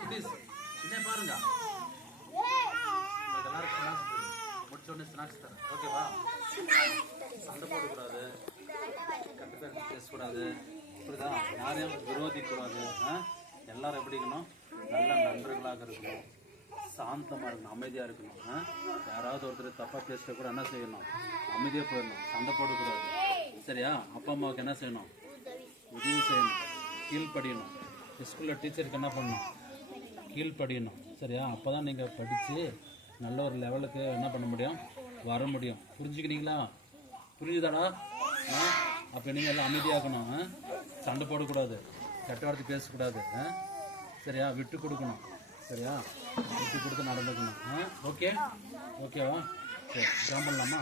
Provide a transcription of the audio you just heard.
குட்டீஸ் என்ன பாருங்க எல்லாரும் ஸ்நாக்ஸ் முடிச்ச உடனே ஸ்நாக்ஸ் தரேன் ஓகேவா சண்டை போடக்கூடாது கட்டுப்பாடு பேசக்கூடாது புரியுதா யாரையும் விரோதிக்கூடாது எல்லாரும் எப்படி இருக்கணும் நல்ல நண்பர்களாக இருக்கணும் சாந்தமாக இருக்கணும் அமைதியாக இருக்கணும் யாராவது ஒருத்தர் தப்பாக பேசிட்ட கூட என்ன செய்யணும் அமைதியாக போயிடணும் சண்டை போடக்கூடாது சரியா அப்பா அம்மாவுக்கு என்ன செய்யணும் உதவி செய்யணும் கீழ்படியணும் ஸ்கூலில் டீச்சருக்கு என்ன பண்ணணும் கீழ்படியணும் சரியா அப்போ தான் நீங்கள் படித்து நல்ல ஒரு லெவலுக்கு என்ன பண்ண முடியும் வர முடியும் புரிஞ்சுக்கிறீங்களா புரிஞ்சுதாடா அப்போ நீங்கள் எல்லாம் அமைதியாகணும் சண்டை போடக்கூடாது கெட்ட வார்த்தை பேசக்கூடாது சரியா விட்டு கொடுக்கணும் சரியா விட்டு கொடுத்து நடந்துக்கணும் ஓகே ஓகேவா சரி ஜாம் பண்ணலாமா